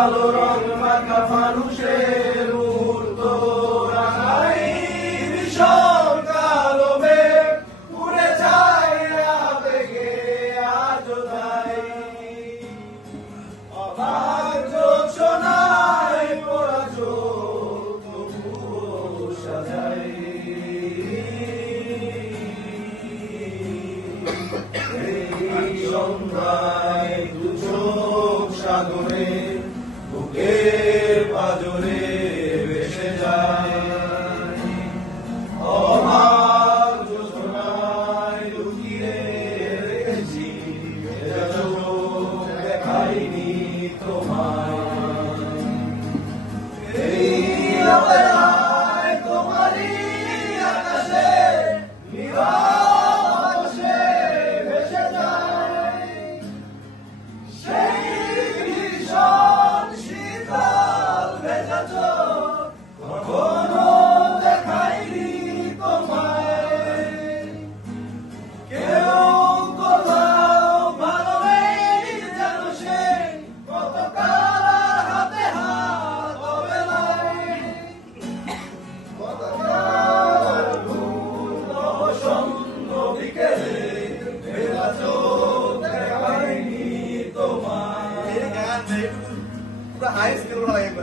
আলো রং মাখা ফানুষের মুহূর্ত রাঙাই ভীষণ কালো মেঘ উড়ে যায় আবেগে আজ তাই অবাক জোছনায় পড়া চোখ তবুও সাজাই এই সন্ধ্যায় দু চোখ সাগরে বুকের পাজরে ভেসে যায় অভাব যোজনায় লুকিয়ে রেখেছি ভেজা চোখ দেখাইনি তোমায় এই অবেলায় তোমারই আকাশে নিরাশে ভেসে যায় সেই ভীষণ শীতল ভেজা চোখ কখনো দেখাইনি তোমায় কেউ কোথাও ভালো নেই যেন সে কতকাল হাতে হাত অবেলায় কতকাল ঘুম বসন্ত বিকেলে ভেজা চোখ দেখাইনি তোমায় Hair skill like,